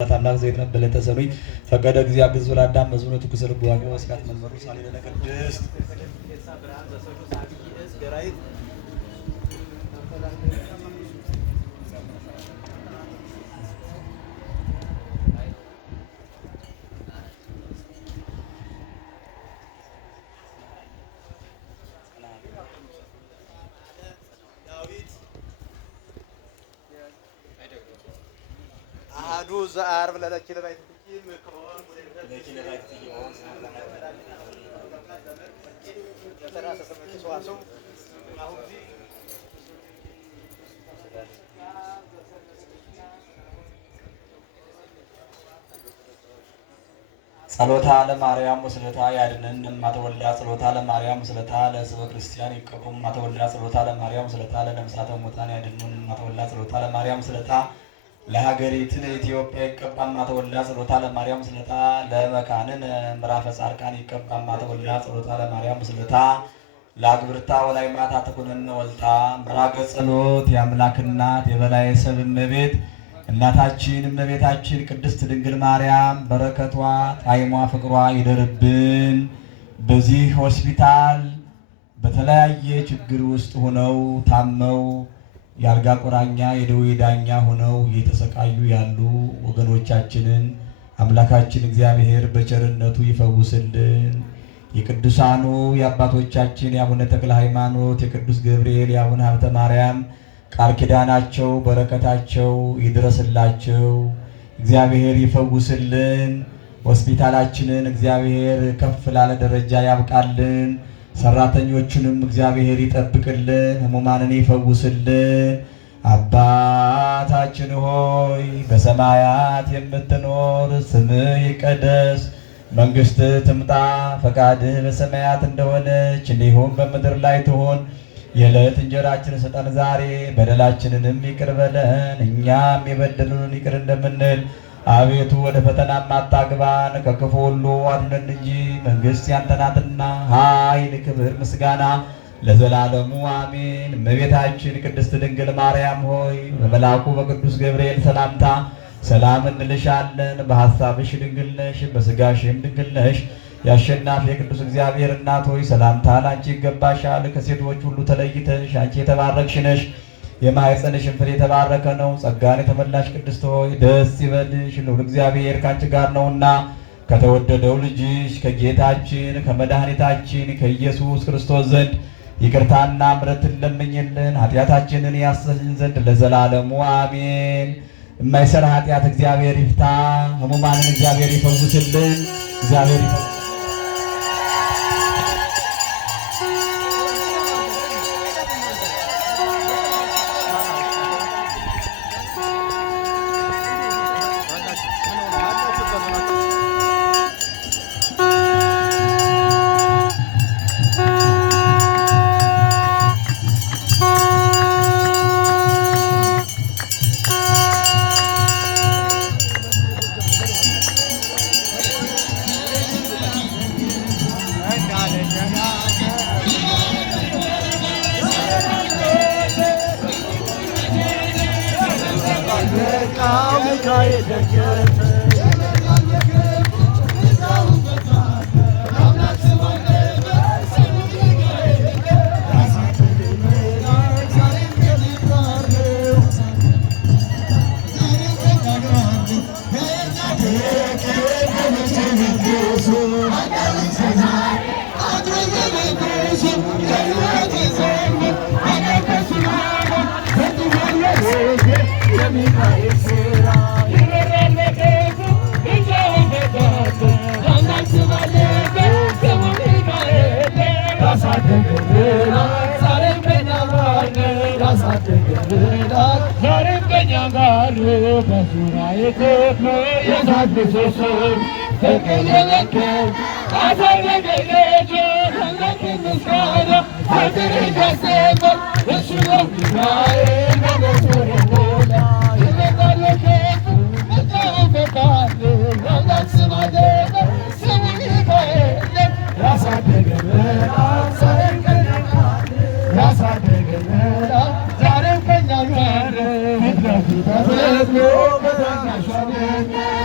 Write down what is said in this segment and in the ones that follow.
ታላቅ ዘይት ነበር ለተሰሩኝ ፈቀደ እግዚአብሔር ግዙ ለአዳም መዝሙረቱ ክስር ጓቆ ወስካት መንበሩ ሳሊ ለቅድስት አሐዱ ዘአርብ ለለኪ ለባይት ትኪም ከሆን ለለኪ ለባይት ትኪም ለተራሰ ሰመኪ ሰዋሰው አሁዚ ጸሎታ ለማርያም ወስለታ ያድነን ማተወልዳ ጸሎታ ለማርያም ወስለታ ለሕዝበ ክርስቲያን ይቀበሉ ማተወልዳ ጸሎታ ለማርያም ወስለታ ለነፍሳተ ሙታን ያድነን ማተወልዳ ጸሎታ ለማርያም ወስለታ ለሀገሪቱን ኢትዮጵያ ይቀባም ማተወልዳ ጸሎታ ለማርያም ወስለታ ለመካንን ምዕራፈ ጻድቃን ይቀባም ማተወልዳ ጸሎታ ለማርያም ወስለታ ለአግብርታ ወላይ ማታ ተኩነን ወልታ ምራገ ጸሎት የአምላክ እናት የበላይ ሰብ እመቤት እናታችን እመቤታችን ቅድስት ድንግል ማርያም በረከቷ ጣዕሟ ፍቅሯ ይደርብን። በዚህ ሆስፒታል በተለያየ ችግር ውስጥ ሆነው ታመው የአልጋ ቁራኛ የደዌ ዳኛ ሆነው እየተሰቃዩ ያሉ ወገኖቻችንን አምላካችን እግዚአብሔር በቸርነቱ ይፈውስልን። የቅዱሳኑ የአባቶቻችን የአቡነ ተክለ ሃይማኖት፣ የቅዱስ ገብርኤል፣ የአቡነ ሀብተ ማርያም ቃል ኪዳናቸው በረከታቸው ይድረስላቸው። እግዚአብሔር ይፈውስልን። ሆስፒታላችንን እግዚአብሔር ከፍ ላለ ደረጃ ያብቃልን። ሰራተኞቹንም እግዚአብሔር ይጠብቅልን፣ ሕሙማንን ይፈውስልን። አባታችን ሆይ በሰማያት የምትኖር ስምህ ይቀደስ፣ መንግሥትህ ትምጣ፣ ፈቃድህ በሰማያት እንደሆነች እንዲሁም በምድር ላይ ትሁን። የዕለት እንጀራችንን ስጠን ዛሬ፣ በደላችንንም ይቅር በለን እኛም የበደሉንን ይቅር እንደምንል። አቤቱ ወደ ፈተና አታግባን ከክፉ ሁሉ አድነን እንጂ መንግሥት ያንተ ናትና ኃይል፣ ክብር፣ ምስጋና ለዘላለሙ አሜን። እመቤታችን ቅድስት ድንግል ማርያም ሆይ በመልአኩ በቅዱስ ገብርኤል ሰላምታ ሰላም እንልሻለን። በሐሳብሽ ድንግል ነሽ፣ በሥጋሽም ድንግል ነሽ። የአሸናፊ የቅዱስ እግዚአብሔር እናት ሆይ ሰላምታ ላንቺ ይገባሻል። ከሴቶች ሁሉ ተለይተሽ አንቺ የተባረክሽ ነሽ፣ የማኅፀንሽም ፍሬ የተባረከ ነው። ጸጋን የተመላሽ ቅድስት ሆይ ደስ ይበልሽ፣ ልዑል እግዚአብሔር ከአንቺ ጋር ነውና ከተወደደው ልጅሽ ከጌታችን ከመድኃኒታችን ከኢየሱስ ክርስቶስ ዘንድ ይቅርታና ምሕረትን ለምኝልን ኃጢአታችንን ያስተሰርይልን ዘንድ ለዘላለሙ አሜን። የማይሰራ ኃጢአት እግዚአብሔር ይፍታ፣ ሕሙማንን እግዚአብሔር ይፈውስልን። እግዚአብሔር ይፈውስ። Thank you.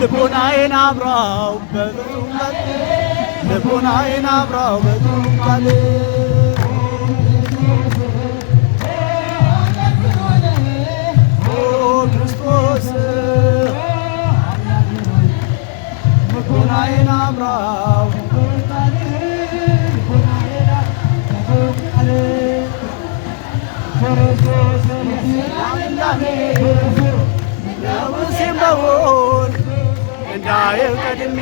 ልቦናዬን አብራው በዙቃል ልቦናዬን አብራው በዙቃል ክርስቶስ ልቦናዬን አብራው ሲምበውን እንዳየው ቀድሜ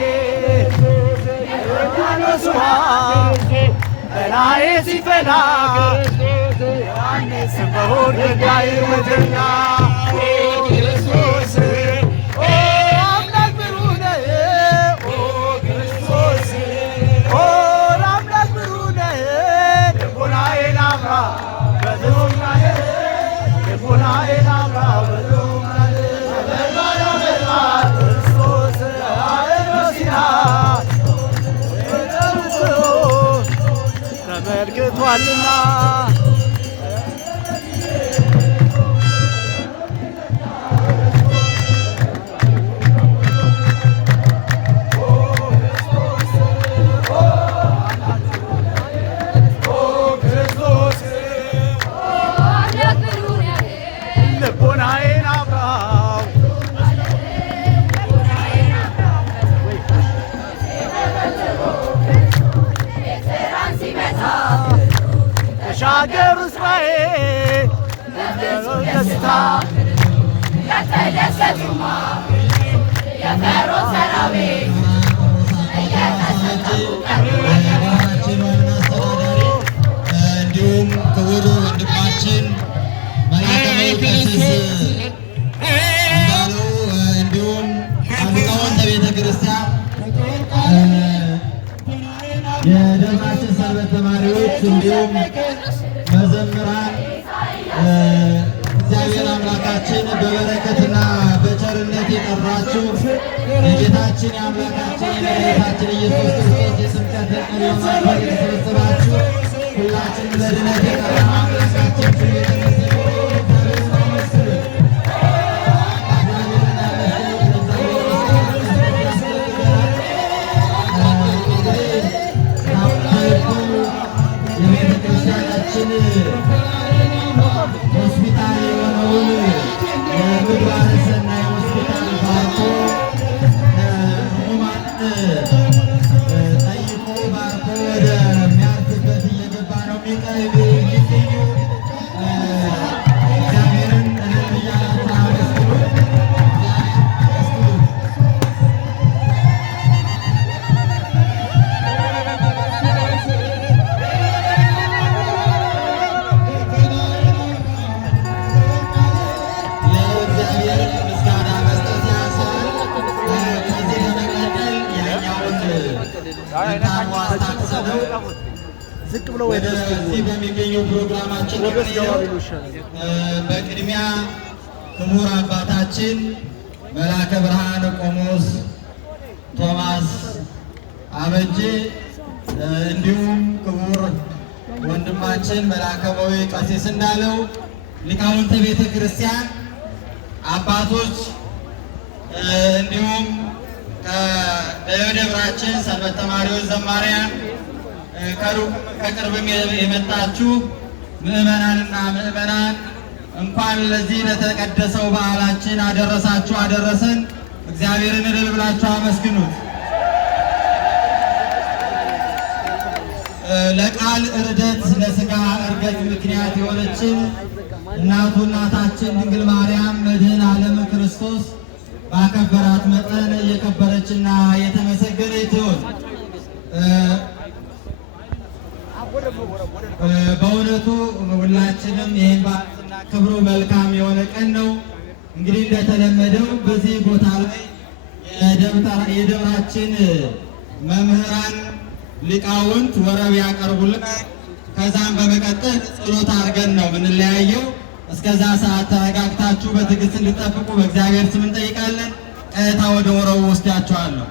ዮርዳኖስ ውሃ በላዬ ሲፈላ ዮሐንስ በሆድ እንዳየው ወደላ ክርስቶስ አምላክ ብሩህ ነህ ክርስቶስ አምላክ ብሩህ ነህ ልቦናዬን አብራ በዙቃል ልቦናዬን አብራ በዙቃል ተመልክቷልና ልቦናዬን አብራው ተሻገሩ እስራኤል ደስታ የተደሰቱማ የፈርዖን ሰራዊት እንዲሁም ክቡር ወንድማችን መላከ ቀሲስ እንዳለው እንዲሁም ሊቃውንተ ቤተ ክርስቲያን የደብራችን ሰንበት ተማሪዎች እንዲሁም መዘምራን እግዚአብሔር አምላካችን በበረከትና በቸርነት የጠራችሁ የጌታችን የአምላካችን የመድኃኒታችን ኢየሱስ ክርስቶስ የጥምቀትን ቀን ለማክበር የተሰበሰባችሁ ሁላችንም ለድነት የጠራን አምላካችን ስሙ የተመሰገነ ሆስፒታል የሆነውን የምግባረ ሰናይ ሆስፒታል ባርኮ ህሙማን ጠይቆ ባርኮ ወደሚያርፍበት እየገባ ነው የሚገኙ። እግዚአብሔርን እልል እያላችሁ አመስግኑ። ዝቅ ብለው ወደዚህ በሚገኘው ፕሮግራማችን በቅድሚያ ክቡር አባታችን መልአከ ብርሃን ቆሞስ ቶማስ አበጄ እንዲሁም ክቡር ወንድማችን መልአከ ሞይ ቀሲስ እንዳለው ሊቃውንተ ቤተ ክርስቲያን አባቶች እንዲሁም ከደብራችን ሰንበት ተማሪዎች ዘማሪያን ከሩቅም ከቅርብም የመጣችሁ ምዕመናንና ምዕመናን እንኳን ለዚህ ለተቀደሰው በዓላችን አደረሳችሁ አደረሰን። እግዚአብሔርን እልል ብላችሁ አመስግኑት። ለቃል እርደት ለሥጋ እርገት ምክንያት የሆነችን እናታችን ድንግል ማርያም መድኃኔ ዓለም ክርስቶስ ባከበራት መጠን የከበረችና የተመሰገነች ትሁን። በእውነቱ ሁላችንም ይህን በዓል ስናከብሩ መልካም የሆነ ቀን ነው። እንግዲህ እንደተለመደው በዚህ ቦታ ላይ የደብራችን መምህራን ሊቃውንት ወረብ ያቀርቡልን። ከዛም በመቀጠል ጸሎት አድርገን ነው የምንለያየው። እስከዛ ሰዓት ተረጋግታችሁ በትዕግስት እንድጠብቁ በእግዚአብሔር ስም እንጠይቃለን። ቀጥታ ወደ ወረቡ ወስዳችኋለሁ።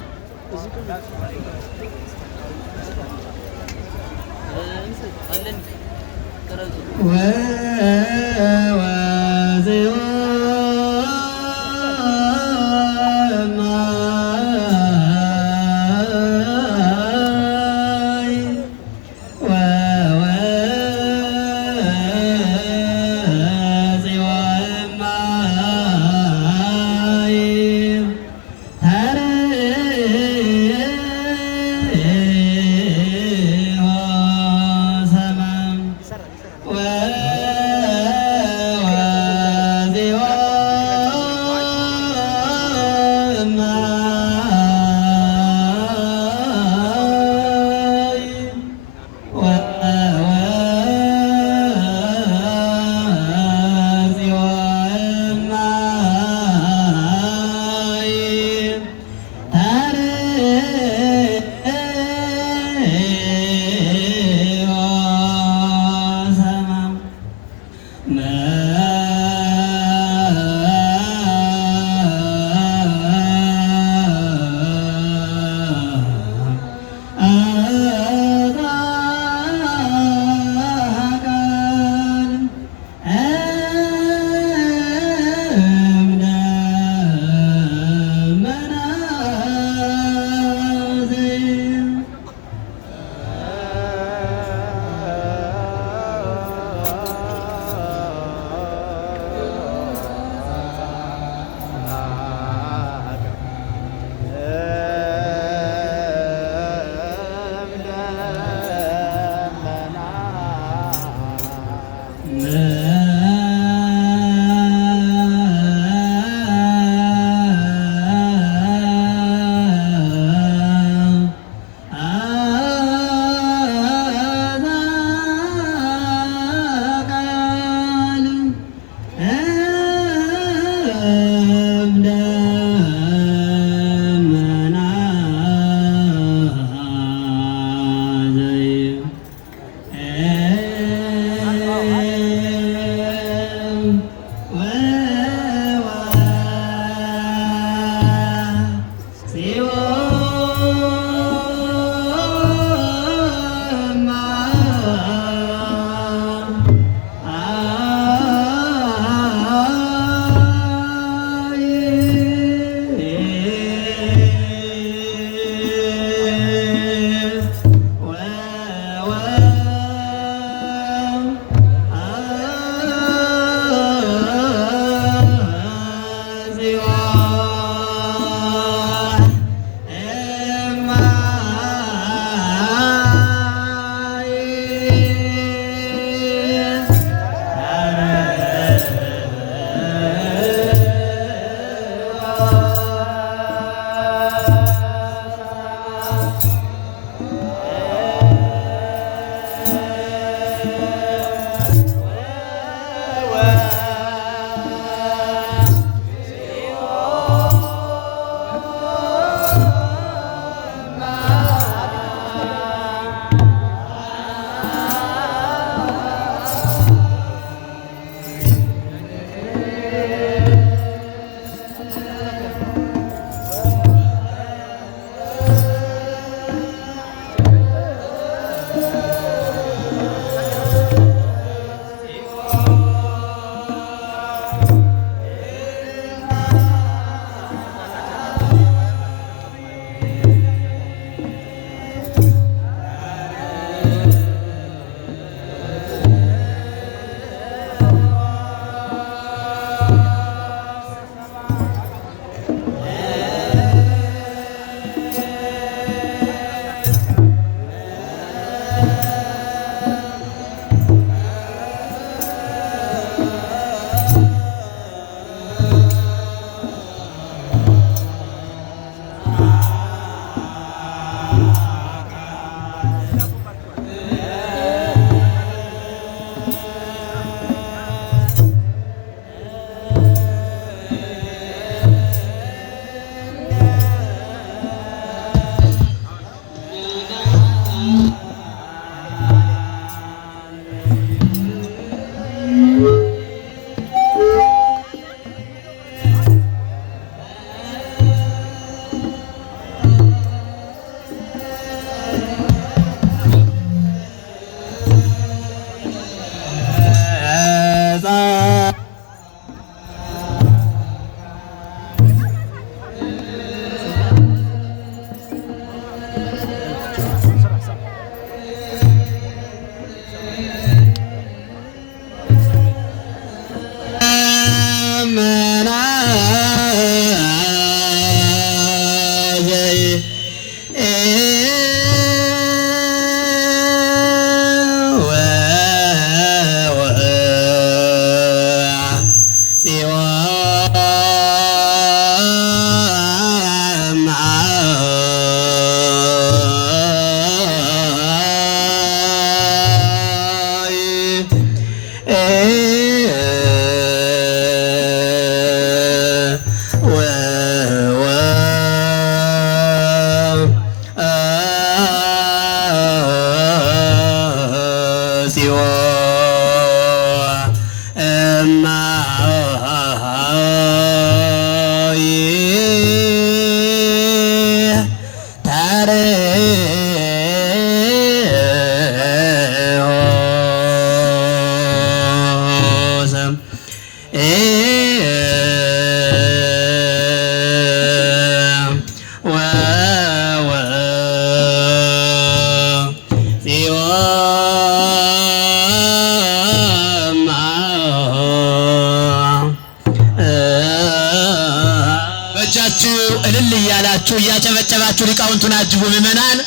በእጃችሁ እልል እያላችሁ እያጨበጨባችሁ ሊቃውንቱን አጅቡ። ምእመናን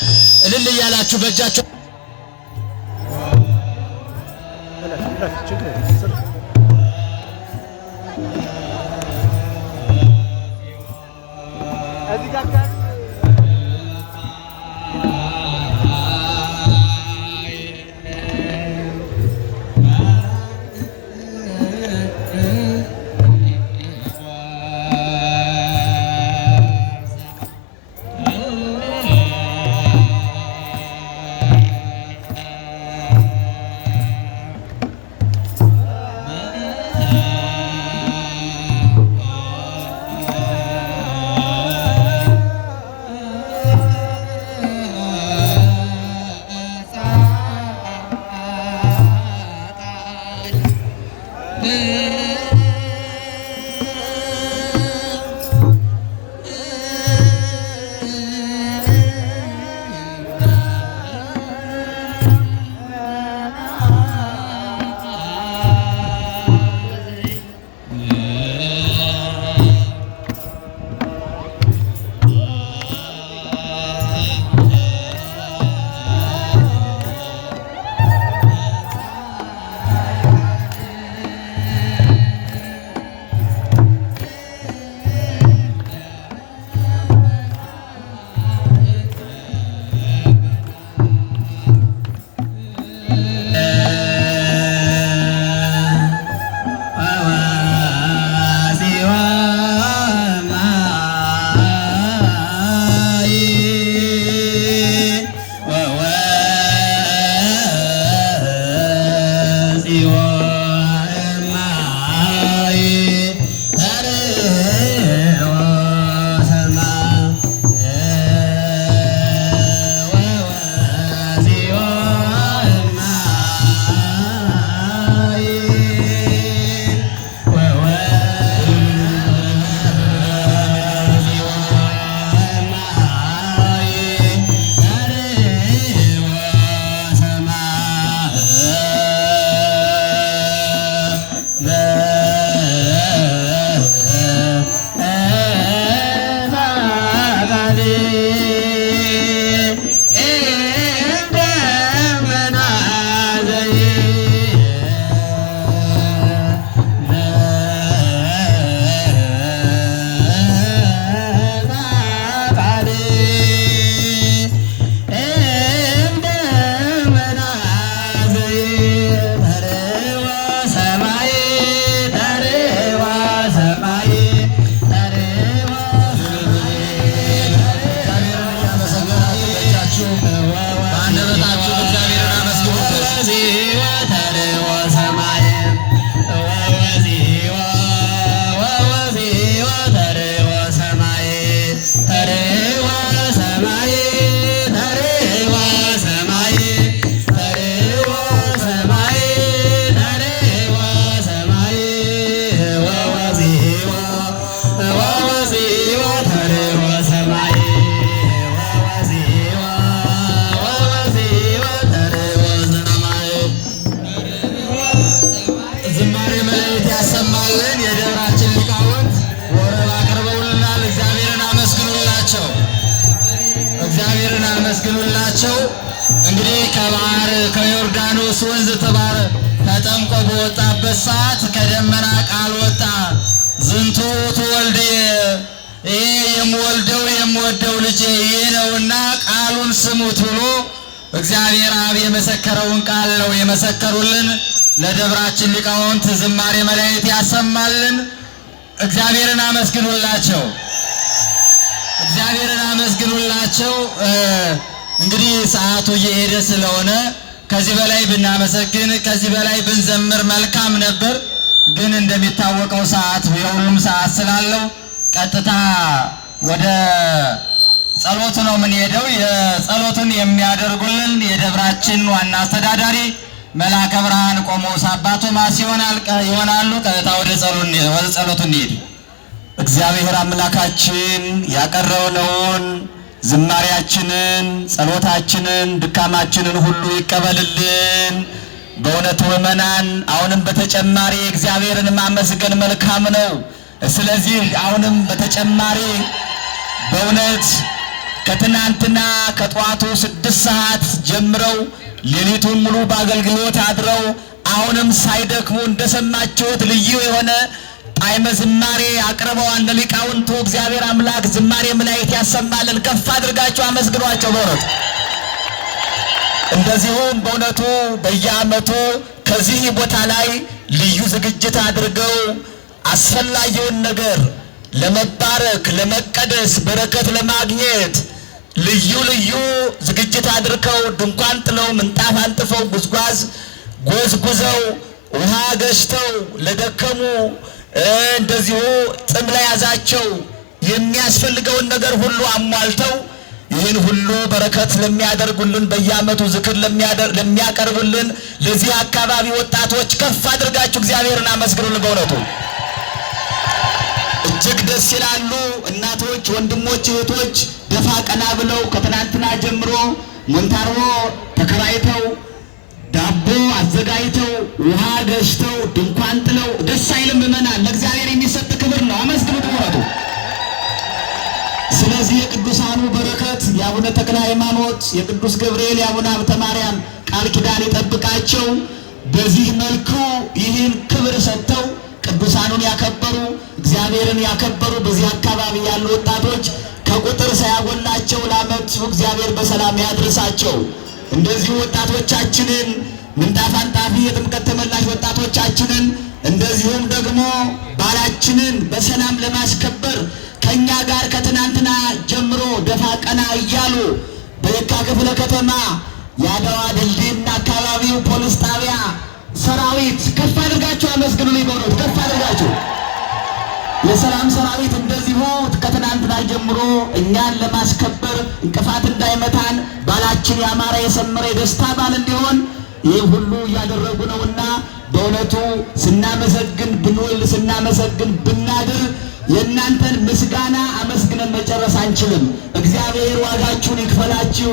እልል እያላችሁ በእጃችሁ አመስግኑላቸው። እንግዲህ ከባህር ከዮርዳኖስ ወንዝ ተጠምቆ በወጣበት ሰዓት ከደመና ቃል ወጣ። ዝንቱ ትወልድየ፣ ይሄ የምወደው ልጄ ይህ ነውና ቃሉን ስሙት ብሎ እግዚአብሔር አብ የመሰከረውን ቃል ነው የመሰከሩልን። ለደብራችን ሊቃውንት ዝማሬ መላእክት ያሰማልን። እግዚአብሔርን አመስግኑላቸው። እግዚአብሔርን አመስግኑላቸው። እንግዲህ ሰዓቱ እየሄደ ስለሆነ ከዚህ በላይ ብናመሰግን ከዚህ በላይ ብንዘምር መልካም ነበር። ግን እንደሚታወቀው ሰዓት የሁሉም ሰዓት ስላለው ቀጥታ ወደ ጸሎቱ ነው የምንሄደው። የጸሎቱን የሚያደርጉልን የደብራችን ዋና አስተዳዳሪ መልአከ ብርሃን ቆሞስ አባ ቶማስ ይሆናሉ። ቀጥታ ወደ ጸሎቱ እንሂድ። እግዚአብሔር አምላካችን ያቀረብነውን ዝማሬያችንን፣ ጸሎታችንን፣ ድካማችንን ሁሉ ይቀበልልን። በእውነቱ ምእመናን አሁንም በተጨማሪ እግዚአብሔርን ማመስገን መልካም ነው። ስለዚህ አሁንም በተጨማሪ በእውነት ከትናንትና ከጧቱ 6 ሰዓት ጀምረው ሌሊቱን ሙሉ በአገልግሎት አድረው አሁንም ሳይደክሙ እንደሰማችሁት ልዩ የሆነ ጣዕመ ዝማሬ አቅርበዋል ለሊቃውንቱ። እግዚአብሔር አምላክ ዝማሬ መላእክት ያሰማልን። ከፍ አድርጋችሁ አመስግኗቸው በእውነቱ። እንደዚሁም በእውነቱ በየዓመቱ ከዚህ ቦታ ላይ ልዩ ዝግጅት አድርገው አስፈላጊውን ነገር ለመባረክ ለመቀደስ በረከት ለማግኘት ልዩ ልዩ ዝግጅት አድርገው ድንኳን ጥለው ምንጣፍ አንጥፈው ጉዝጓዝ ጎዝጉዘው ውሃ ገዝተው ለደከሙ እንደዚሁ ጥም ለያዛቸው የሚያስፈልገውን ነገር ሁሉ አሟልተው ይህን ሁሉ በረከት ለሚያደርጉልን በየዓመቱ ዝክር ለሚያቀርቡልን ለዚህ አካባቢ ወጣቶች ከፍ አድርጋችሁ እግዚአብሔርን አመስግኑልን። በእውነቱ እጅግ ደስ ይላሉ። እናቶች፣ ወንድሞች፣ እህቶች ደፋ ቀና ብለው ከትናንትና ጀምሮ ሞንታርቦ ተከራይተው ዳቦ አዘጋጅተው ውሃ ገዝተው ድንኳን ጥለው ደስ አይልም? ምእመናን፣ ለእግዚአብሔር የሚሰጥ ክብር ነው። አመስግኑት በእውነቱ። ስለዚህ የቅዱሳኑ በረከት የአቡነ ተክለ ሃይማኖት፣ የቅዱስ ገብርኤል፣ የአቡነ ሀብተ ማርያም ቃል ኪዳን ይጠብቃቸው። በዚህ መልኩ ይህን ክብር ሰጥተው ቅዱሳኑን ያከበሩ እግዚአብሔርን ያከበሩ በዚህ አካባቢ ያሉ ወጣቶች ከቁጥር ሳያጎላቸው ለዓመቱ እግዚአብሔር በሰላም ያድርሳቸው። እንደዚሁ ወጣቶቻችንን ምንጣፍ አንጣፊ የጥምቀት ተመላሽ ወጣቶቻችንን እንደዚሁም ደግሞ ባላችንን በሰላም ለማስከበር ከኛ ጋር ከትናንትና ጀምሮ ደፋ ቀና እያሉ በየካ ክፍለ ከተማ የአድዋ ድልድይና አካባቢው ፖሊስ ጣቢያ ሰራዊት ከፍ አድርጋችሁ አመስግኑልኝ። በእውነት ከፍ አድርጋችሁ የሰላም ሰራዊት እንደዚሁ ከትናንትና ጀምሮ እኛን ለማስከበር እንቅፋት እንዳይመታን ባላችን ያማረ የሰመረ የደስታ ባል እንዲሆን ይህ ሁሉ እያደረጉ ነውና በእውነቱ ስናመሰግን ብንውል ስናመሰግን ብናድር የእናንተን ምስጋና አመስግነን መጨረስ አንችልም። እግዚአብሔር ዋጋችሁን ይክፈላችሁ።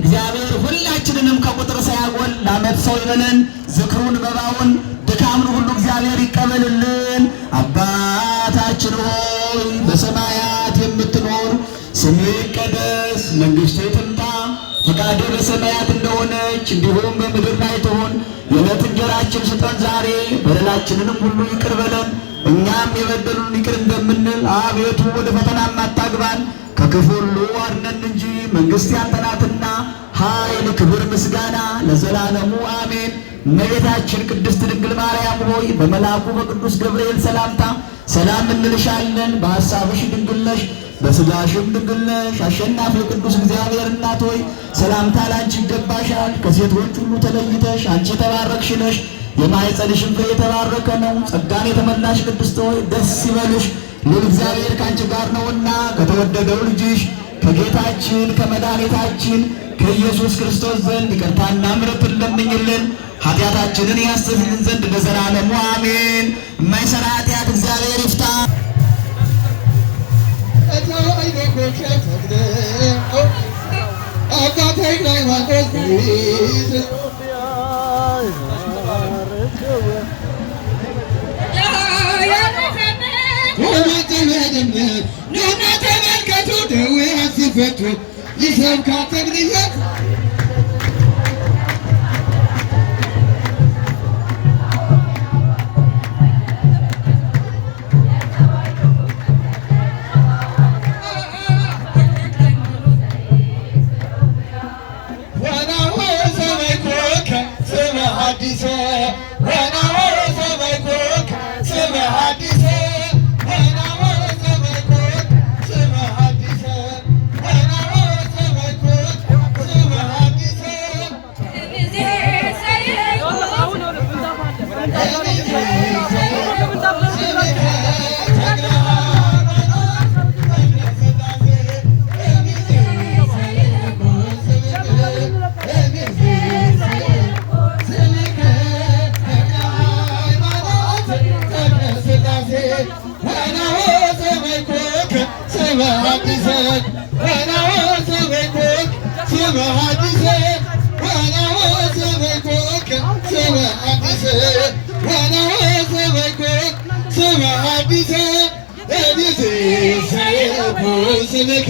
እግዚአብሔር ሁላችንንም ከቁጥር ሳያጎል ለዓመት ሰው ይበለን። ዝክሩን መባውን ድካምን ሁሉ እግዚአብሔር ይቀበልልን። አባታችን ሆይ በሰማያት የምትኖር ስምህ ይቀደስ፣ መንግሥትህ ትምጣ፣ ፈቃድህ በሰማያት እንደሆነች እንዲሁም በምድር ላይ ትሁን። የዕለት እንጀራችንን ስጠን ዛሬ፣ በደላችንንም ሁሉ ይቅር በለን እኛም የበደሉን ይቅር እንደምንል፣ አቤቱ ወደ ፈተናም አታግባን ከክፉ ሁሉ አድነን እንጂ መንግሥት ያንተ ናትና ኃይል፣ ክብር፣ ምስጋና ለዘላለሙ አሜን። እመቤታችን ቅድስት ድንግል ማርያም ሆይ በመልአኩ በቅዱስ ገብርኤል ሰላምታ ሰላም እንልሻለን። በሐሳብሽ ድንግል ነሽ፣ በሥጋሽም ድንግል ነሽ። አሸናፊ ቅዱስ እግዚአብሔር እናት ሆይ ሰላምታ ላንቺ ይገባሻል። ከሴቶች ሁሉ ተለይተሽ አንቺ የተባረክሽ ነሽ፣ የማኅፀንሽም ፍሬ የተባረከ ነው። ጸጋን የተመላሽ ቅድስት ሆይ ደስ ይበልሽ፣ ልዑል እግዚአብሔር ከአንቺ ጋር ነውና ከተወደደው ልጅሽ ከጌታችን ከመድኃኒታችን ከኢየሱስ ክርስቶስ ዘንድ ይቅርታና ምሕረትን ለምኝልን ኃጢአታችንን ያስተሰርይልን ዘንድ ለዘላለሙ አሜን። የማይሰራ ኃጢአት እግዚአብሔር ይፍታ። ተመልከቱ ደዌያት ሲፈቱ ይሰብካል ተግሪዘት Come on, ስምክ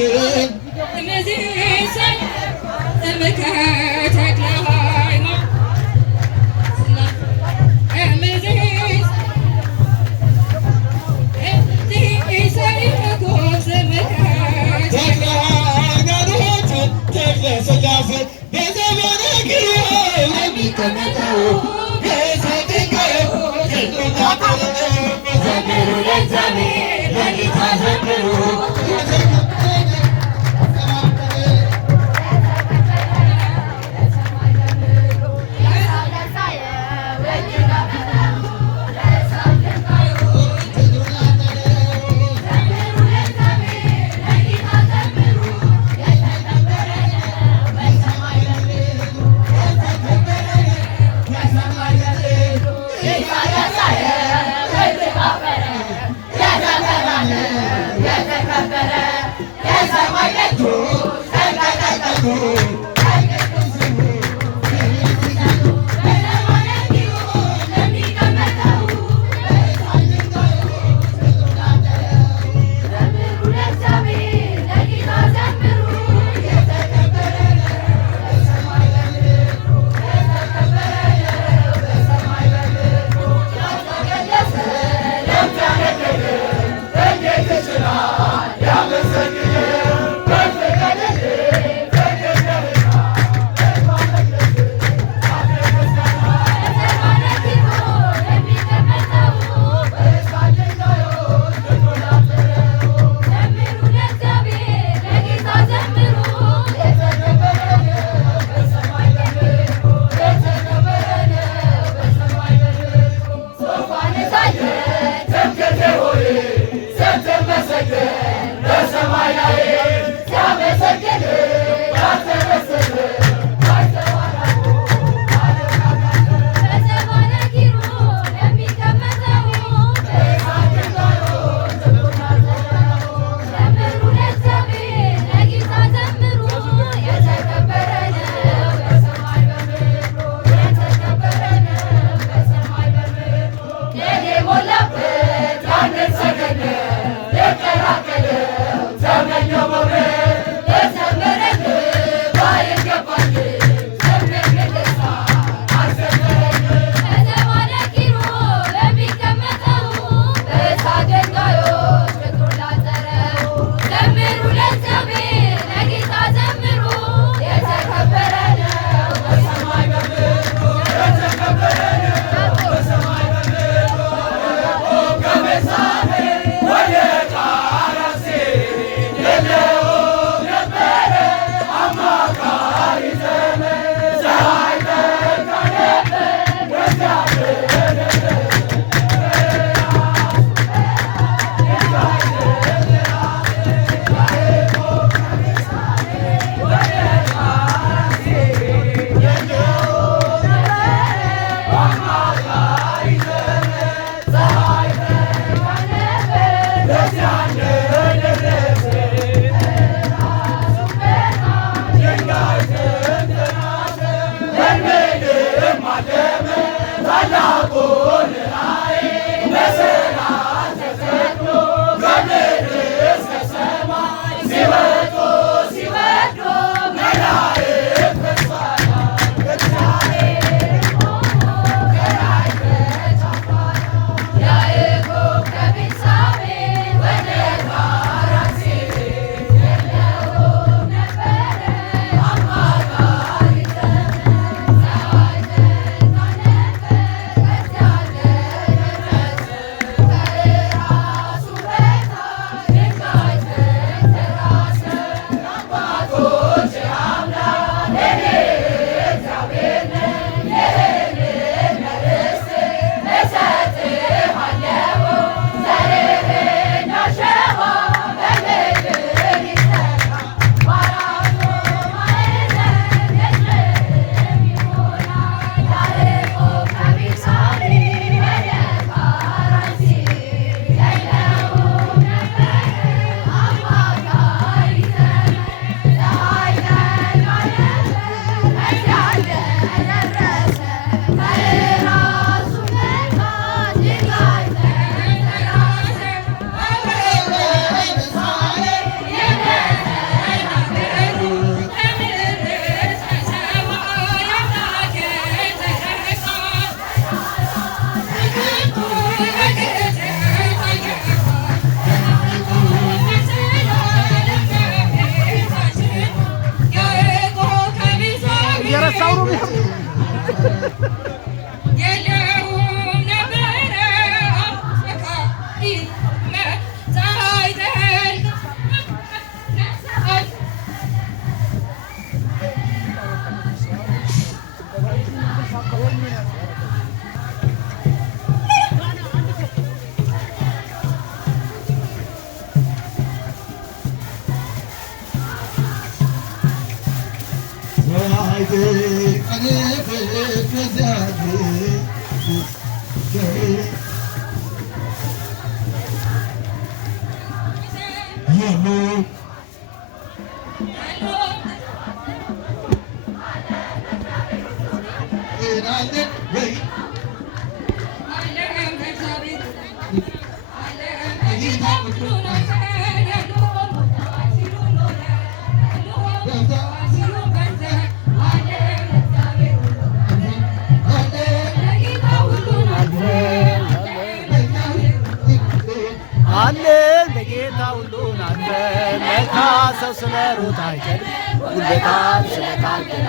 አለን በጌታ ሁሉን አለን መካሰው ስለሩት አይችል ጉልበታን ስለታገል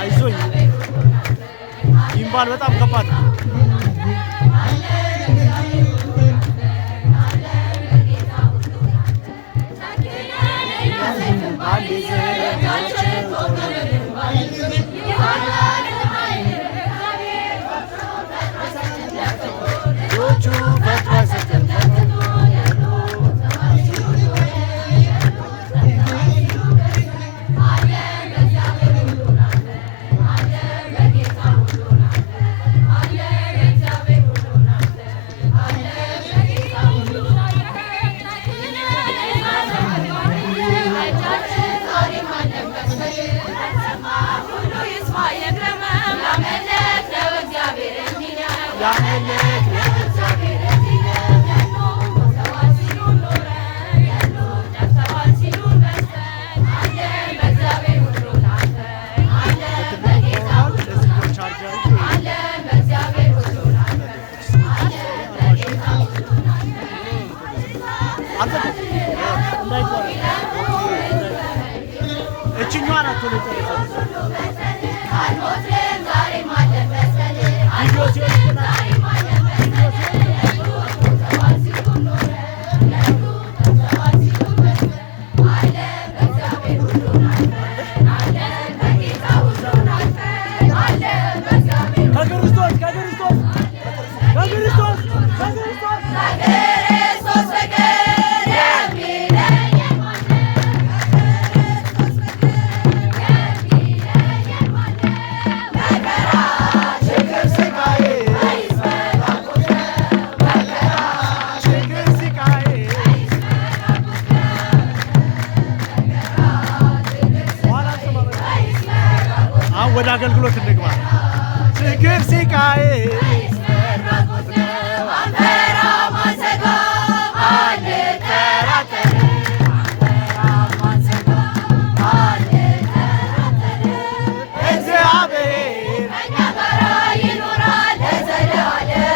አይዞኝ ይምባል በጣም ከባድ ነው። ወደ አገልግሎት እንግባ። ችግር ሲቃይ እግዚአብሔር ከእኛ ጋር ይኖራል ለዘላለም።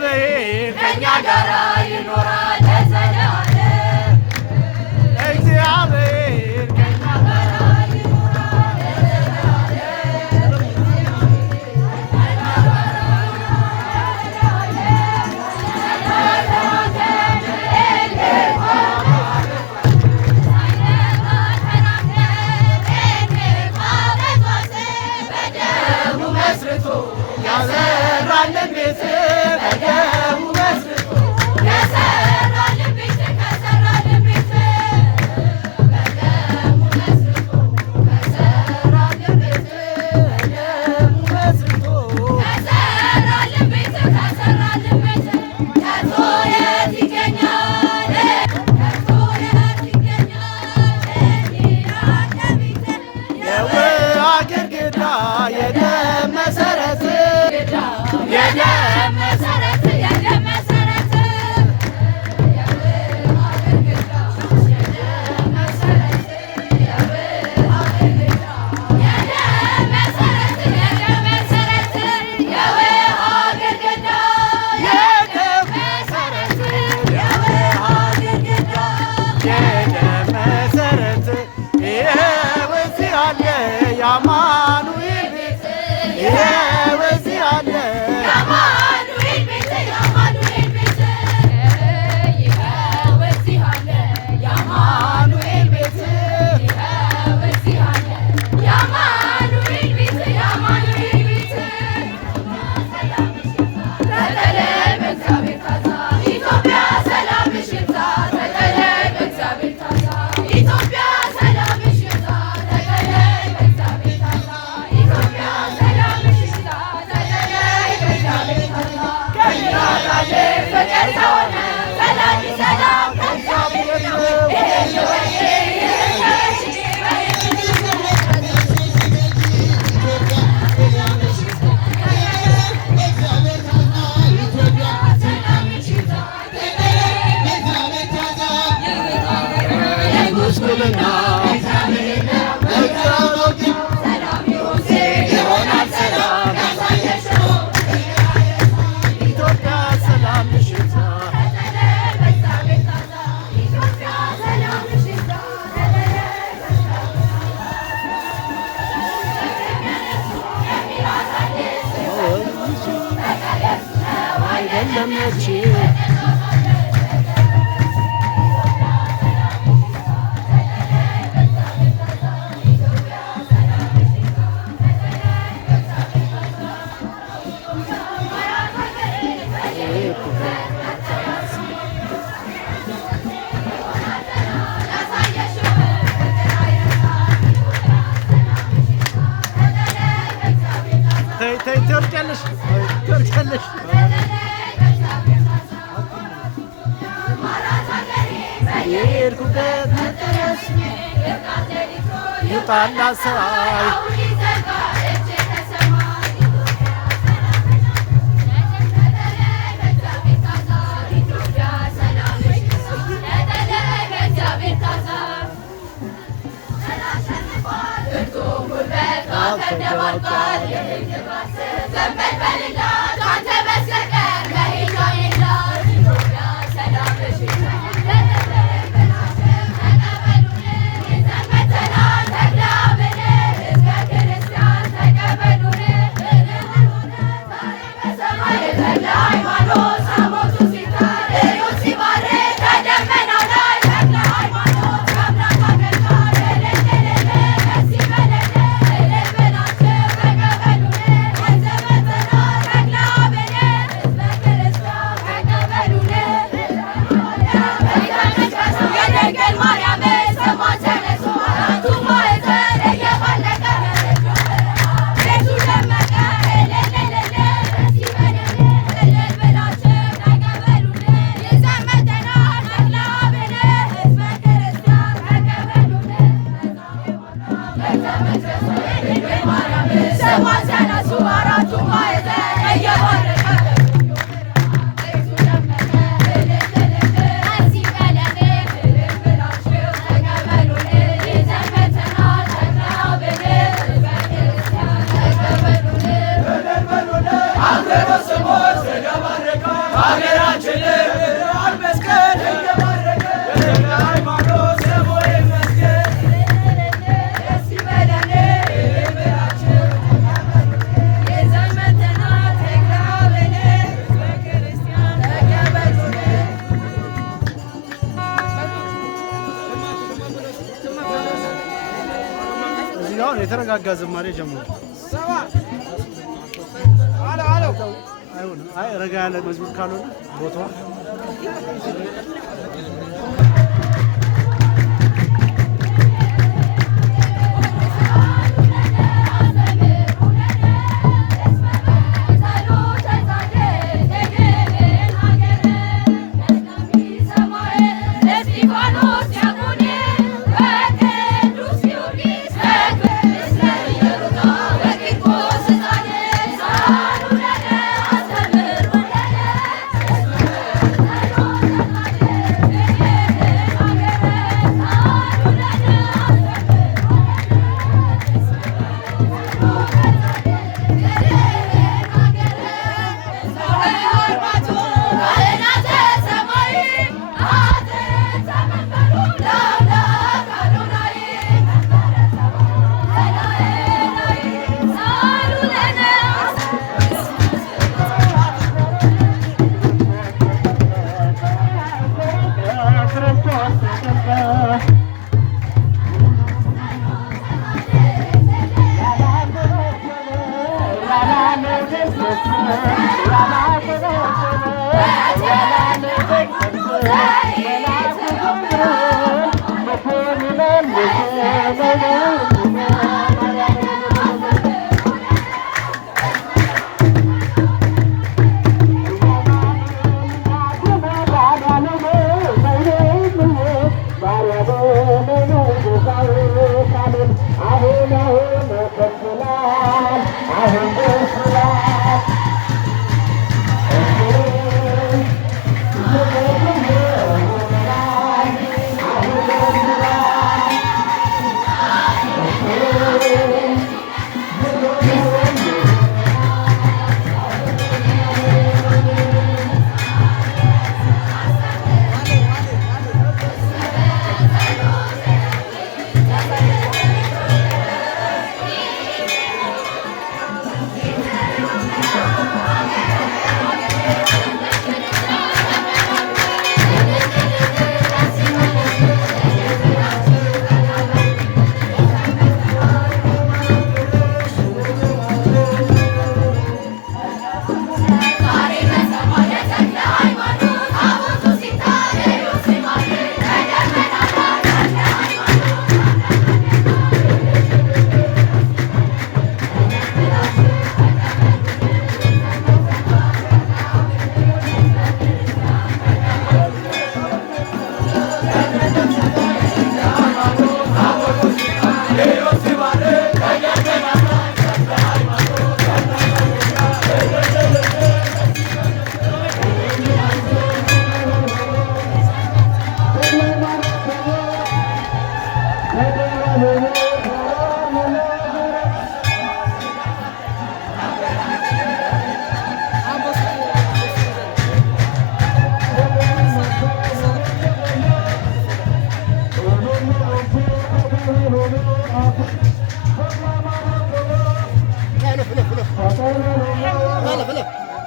እግዚአብሔር ከእኛ ጋር ይኖራል በደሙ መስርቶ ያዘራልን ቤት በደሙ መስርቶ ያሰራልን ቤት ከሰራልን ቤት በደሙ መስርቶ ከሰራልን ቤት በደሙ መስርቶ ከሰራልን ቤት ከሰራልን ቤት ከቶ የት ይገኛል ከቶ የት ይገኛል ያንተ ቤት የውሃ ግድግዳ የደም መሰረት የደም መሰረት የደም መሰረት የውሃ ግድግዳ የደም መሰረት የውሃ ግድግዳ የደም መሰረት የደም መሰረት የውሃ ግድግዳ የደም መሰረት የውሃ ግድግዳ የደም መሰረት ይኸው እዚህ አለ የአማኑኤል ቤት ይኸው እዚህ አለ የአማኑኤል ቤት የአማኑኤል ቤት ይኸው እዚህ አለ የአማኑኤል ቤት ይኸው እዚህ አለ የአማኑኤል ቤት የአማኑኤል ጉብና ሰላም ይሆናል ሰላም ኢትዮጵያ ሰላም ምሽታ አይደለም ነች ትወርጃለሽ የሄድኩበት መጠረስ ይውጣና ሰማይ የተረጋጋ ዝማሬ ጀምሮ አይ ረጋ ያለ መዝሙር ካልሆነ ቦታው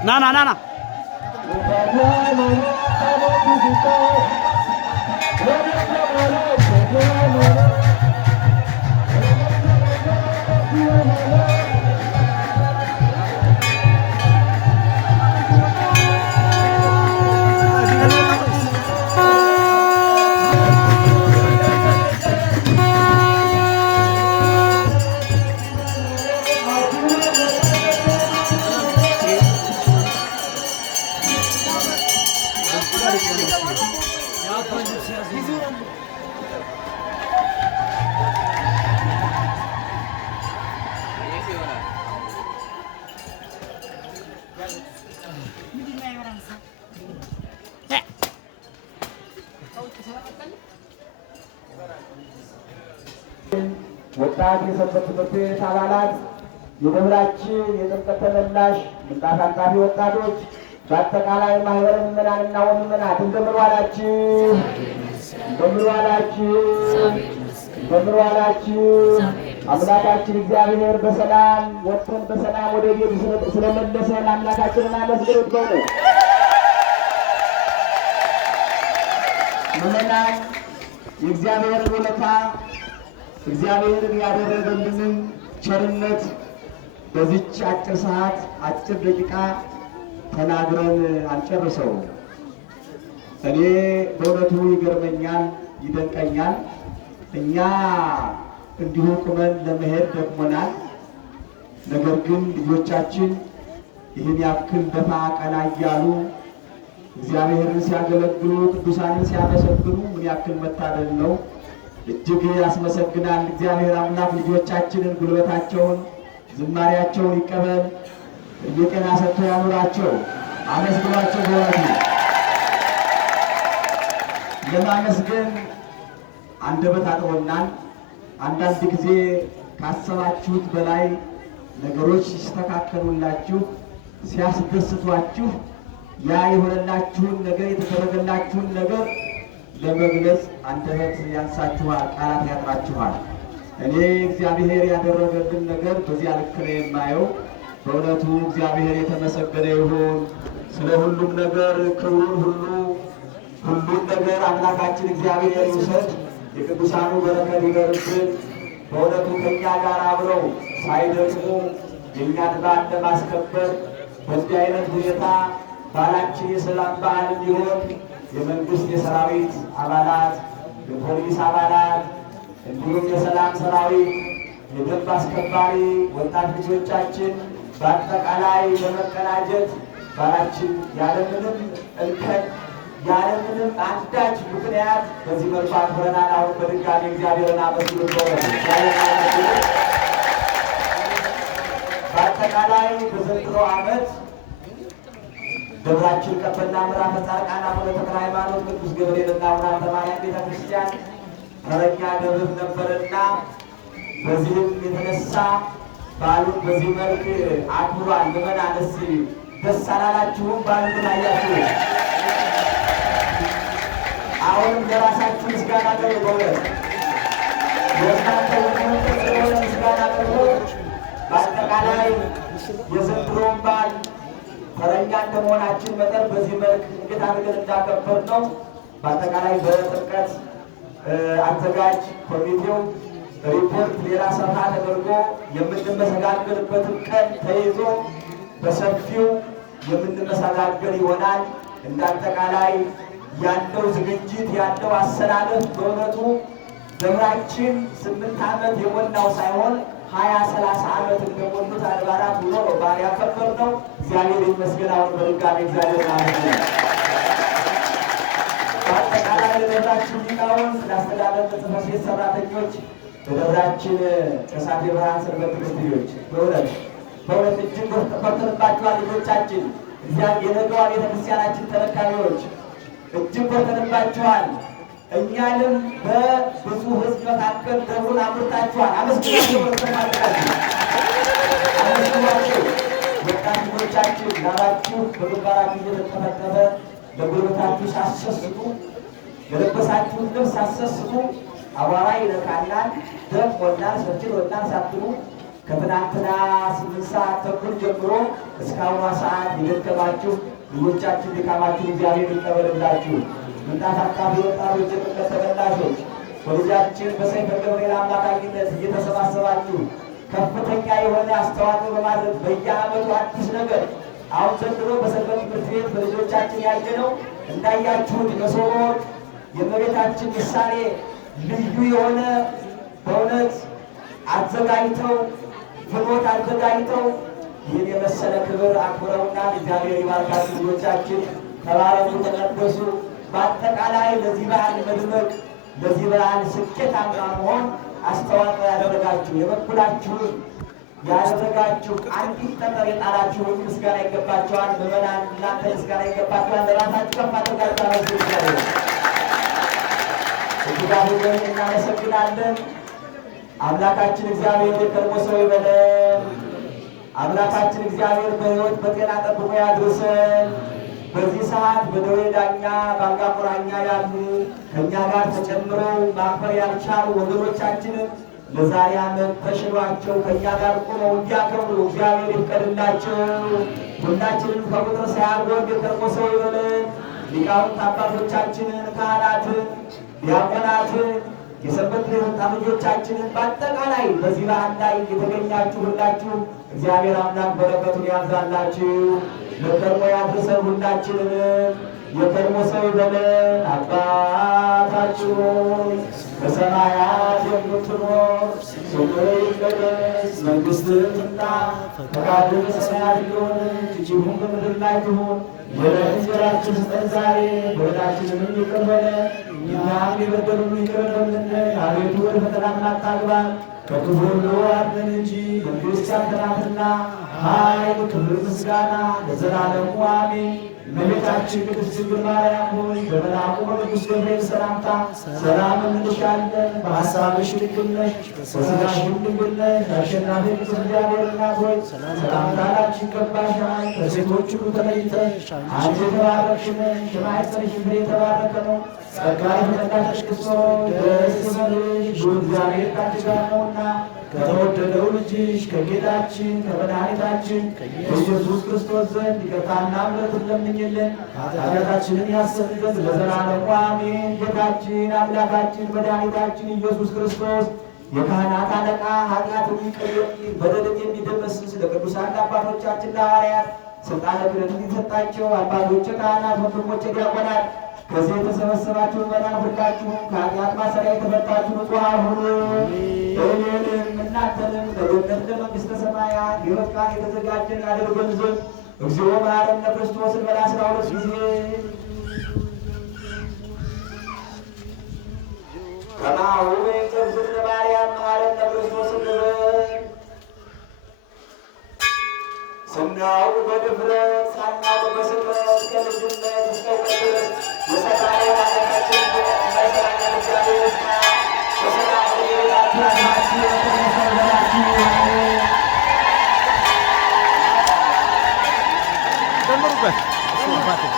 ና ና ና ና ወጣት የሰንበት ትምህርት ቤት አባላት፣ የደብራችን የጥምቀት ተመላሽ ምንጣፍ አንጣፊ ወጣቶች፣ በአጠቃላይ ማህበረ ምዕመናንና ወምዕመናት እንደምን ዋላችሁ? እንደምን ዋላችሁ? እንደምን ዋላችሁ? አምላካችን እግዚአብሔር በሰላም ወጥተን በሰላም ወደ ቤቱ ስለመለሰን አምላካችንን አመስግኑት። በእውነት ምዕመናን የእግዚአብሔርን ውለታ እግዚአብሔርን ያደረገልንን ቸርነት በዚች አጭር ሰዓት አጭር ደቂቃ ተናግረን አንጨርሰው። እኔ በእውነቱ ይገርመኛል፣ ይደንቀኛል። እኛ እንዲሁ ቁመን ለመሄድ ደክሞናል። ነገር ግን ልጆቻችን ይህን ያክል ደፋ ቀና እያሉ እግዚአብሔርን ሲያገለግሉ ቅዱሳንን ሲያመሰግኑ ምን ያክል መታደል ነው! እጅግ ያስመሰግናል። እግዚአብሔር አምላክ ልጆቻችንን ጉልበታቸውን፣ ዝማሬያቸውን ይቀበል፣ የጤና ሰጥቶ ያኑራቸው። አመስግኗቸው። በእውነቱ ለማመስገን አንደበት አጥሮናል። አንዳንድ ጊዜ ካሰባችሁት በላይ ነገሮች ሲስተካከሉላችሁ፣ ሲያስደስቷችሁ ያ የሆነላችሁን ነገር የተደረገላችሁን ነገር ለመግለጽ አንደበት ያንሳችኋል፣ ቃላት ያጥራችኋል። እኔ እግዚአብሔር ያደረገልን ነገር በዚያ ልክ ነው የማየው። በእውነቱ እግዚአብሔር የተመሰገነ ይሁን። ስለ ሁሉም ነገር ክብሩን ሁሉን ነገር አምላካችን እግዚአብሔር ይውሰድ። የቅዱሳኑ በረከት ይደርብን። በእውነቱ ከእኛ ጋር አብረው ሳይደክሙ የእኛን በዓል ለማስከበር በዚህ አይነት ሁኔታ በዓላችን የሰላም በዓል እንዲሆን የመንግስት የሰራዊት አባላት፣ የፖሊስ አባላት እንዲሁም የሰላም ሰራዊት፣ የደንብ አስከባሪ ወጣት ልጆቻችን በአጠቃላይ በመቀናጀት በዓላችን ያለምንም እንከን ያለምንም አንዳች ምክንያት በዚህ መልኩ አክብረናል። አሁን በድጋሚ እግዚአብሔርን አመስግኑ። በአጠቃላይ በዘንድሮ ዓመት ደብራችን ቀበና ምዕራፈ ጻድቃን አቡነ ተክለ ሃይማኖት ቅዱስ ገብርኤልና አቡነ ሐብተ ማርያም ቤተ ክርስቲያን ተረኛ ደብር ነበርና በዚህም የተነሳ በዓሉን በዚህ መልክ አክብሯል። ምዕመናን እስኪ ደስ አላላችሁም? በዓሉን አያችሁ? አሁንም ለራሳችሁ ምስጋና አቅርቡ። በእውነት የእናንተ ወንድሞች ስለሆነ ምስጋና አቅርቡ። በአጠቃላይ የዘንድሮውን በዓል ተረኛ እንደመሆናችን መጠን በዚህ መልክ እንዴት አድርገን እንዳከበር ነው። በአጠቃላይ በጥምቀት አዘጋጅ ኮሚቴው ሪፖርት ሌላ ሰፋ ተደርጎ የምንመሰጋገርበትን ቀን ተይዞ በሰፊው የምንመሰጋገር ይሆናል። እንዳጠቃላይ ያለው ዝግጅት ያለው አሰላለፍ በእውነቱ ደብራችን 8 ዓመት የሞላው ሳይሆን 20-30 ዓመት እንደሞሉት አድባራት ሆኖ ነው በዓል ያከበርነው። እግዚአብሔር ይመስገን። አሁን በድጋሚ እግዚአብሔር አመስግኑ። በአጠቃላይ ለደብራችን ሊቃውንት፣ ለአስተዳደር ጽሕፈት ቤት ሰራተኞች፣ ለደብራችን ከሳቴ ብርሃን ሰንበት ትምህርት ቤቶች በእውነት እጅግ ኮርተንባችኋል። ልጆቻችን የነገዋ ቤተክርስቲያናችን ተረካቢዎች እጅግ ኮርተንባችኋል። እኛንም በብዙ ሕዝብ መካከል ደብሩን አምርታችኋል። አመስግናችሁ አመስግናችሁ። ወጣት ልጆቻችን ላባችሁ በግንባራችሁ እየተጠፈጠፈ ለጉልበታችሁ ሳሰስቱ የለበሳችሁት ልብስ ሳሰስቱ አቧራ ይነካናል፣ ደም ሞላን፣ ሰልችቶናል ሳትሉ ከትናንትና 8 ሰዓት ተኩል ጀምሮ እስካሁኗ ሰዓት የደከማችሁ ልጆቻችን ድካማችሁ እግዚአብሔር ይቀበልላችሁ። ምንጣፍ አካባቢ ወጣቶች፣ የጥምቀት ተመላሾች በልጃችን በሰይፈ ገብርኤል አማካኝነት እየተሰባሰባችሁ ከፍተኛ የሆነ አስተዋጽኦ በማድረግ በየዓመቱ አዲስ ነገር አሁን ዘንድሮ በሰንበት ትምህርት ቤት በልጆቻችን ያየነው እንዳያችሁት መሶበ ወርቅ የእመቤታችን ምሳሌ ልዩ የሆነ በእውነት አዘጋጅተው ፍኖት አዘጋጅተው ይህን የመሰለ ክብር አክብረውና እግዚአብሔር ይባርካችሁ። ልጆቻችን ተባረኩ፣ ተቀደሱ። በአጠቃላይ ለዚህ በዓል መድመቅ ለዚህ በዓል ስኬታማ መሆን አስተዋጽኦ ያደረጋችሁ የበኩላችሁን ያደረጋችሁ አንዲት ጠጠር የጣላችሁን ምስጋና ይገባችኋል። ምዕመናን እናንተ ምስጋና ይገባችኋል። ለራሳችሁ ከፍ አድርጋችሁ አመስግኑ። እጅግ አድርገን እናመሰግናለን። አምላካችን እግዚአብሔር የቀድሞ ሰው ይበለን። አምላካችን እግዚአብሔር በሕይወት በጤና ጠብቆ ያድርሰን። በዚህ ሰዓት በደዌ ዳኛ በአልጋ ቁራኛ ያሉ ከእኛ ጋር ተጨምረው ማክበር ያልቻሉ ወገኖቻችንን ለዛሬ ዓመት ተሽሏቸው ከእኛ ጋር ቆመው እንዲያከብሩ እግዚአብሔር ይፍቀድላቸው። ሁላችንም ከቁጥር ሳያጎል የቀድሞ ሰው ይበለን። ሊቃውንት አባቶቻችንን፣ ካህናትን፣ ዲያቆናትን፣ የሰንበት ቤት ወጣት ልጆቻችንን በአጠቃላይ በዚህ በዓል ላይ የተገኛችሁ ሁላችሁ እግዚአብሔር አምላክ በረከቱን ያብዛላችሁ። ለከርሞ ያድርሰን። ሁላችንንም የከርሞ ሰው ይበለን። አባታችን ሆይ በሰማያት የምትኖር ስምህ ይቀደስ፣ መንግሥትህ ትምጣ፣ ፈቃድህ በሰማያት እንደሆነች እንዲሁም በምድር ላይ ትሁን። የዕለት እንጀራችንን ስጠን ዛሬ፣ በደላችንንም ይቅር በለን እኛም የበደሉንን ይቅር እንደምንል፣ አቤቱ ወደ ፈተና አታግባን ከክፉ ሁሉ አድነን እንጂ መንግሥት ያንተ ናትና፣ ኃይል፣ ክብር፣ ምስጋና ለዘላለሙ አሜን። እመቤታችን ቅድስት ድንግል ማርያም ሆይ በመልአኩ በቅዱስ ገብርኤል ሰላምታ ሰላም እንልሻለን። በሐሳብሽ ድንግል ነሽ፣ በሥጋሽም ድንግል ነሽ። አሸናፊ ቅዱስ እግዚአብሔር እናት ሆይ ሰላምታ ላንቺ ይገባሻል። ከሴቶች ሁሉ ተለይተሽ አንቺ የተባረክሽ ነሽ፣ የማኅፀንሽ ፍሬ የተባረከ ነው። ጸጋን የተመላሽ ክርስቶስ ደስ ይበልሽ፣ እግዚአብሔር ከአንቺ ጋር ነውና ከተወደደው ልጅሽ ከጌታችን ከመድኃኒታችን ከኢየሱስ ክርስቶስ ዘንድ ይቅርታና ምሕረትን ለምኝልን ኃጢአታችንን ያሰብን ዘንድ ለዘላለሙ አሜን። ጌታችን አምላካችን መድኃኒታችን ኢየሱስ ክርስቶስ የካህናት አለቃ ኃጢአትን ይቅር የሚል በደልን የሚደመስስ ለቅዱሳን አባቶቻችን ለሐዋርያት ስልጣነ ክህነትን የሰጣቸው አባቶች ካህናት፣ ወንድሞች ዲያቆናት ከዚህ የተሰበሰባችሁ ምዕመናን ሁላችሁም ከኃጢአት ማሰሪያ የተፈታችሁ ንጹሐን ሁኑ። እኔንም እናንተንም ለገነት ለመንግሥተ ሰማያት የበቃን የተዘጋጀን ያደርገን ዘንድ እግዚኦ መሐረነ ክርስቶስ እንበል 12 ጊዜ። ከማሁ በእንተ ማርያም መሐረነ ክርስቶስ እንበል። ስናውቅ በድፍረት ሳናውቅ በስህተት ከልጅነት እስከ እውቀት ድረስ የሰራነው ኃጢአታችን እንዳይሰራን እግዚአብሔር ይፍታ። በሰላም ወደ ቤታችሁ ያድርሳችሁ። በተመስገን በላችሁ።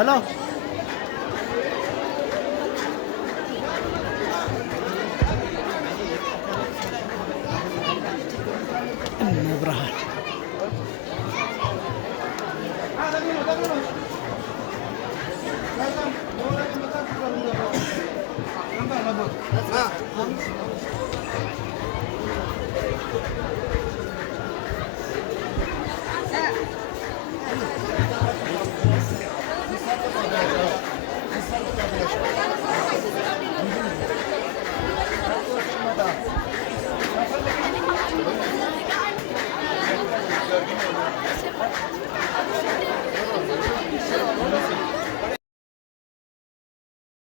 ሄሎ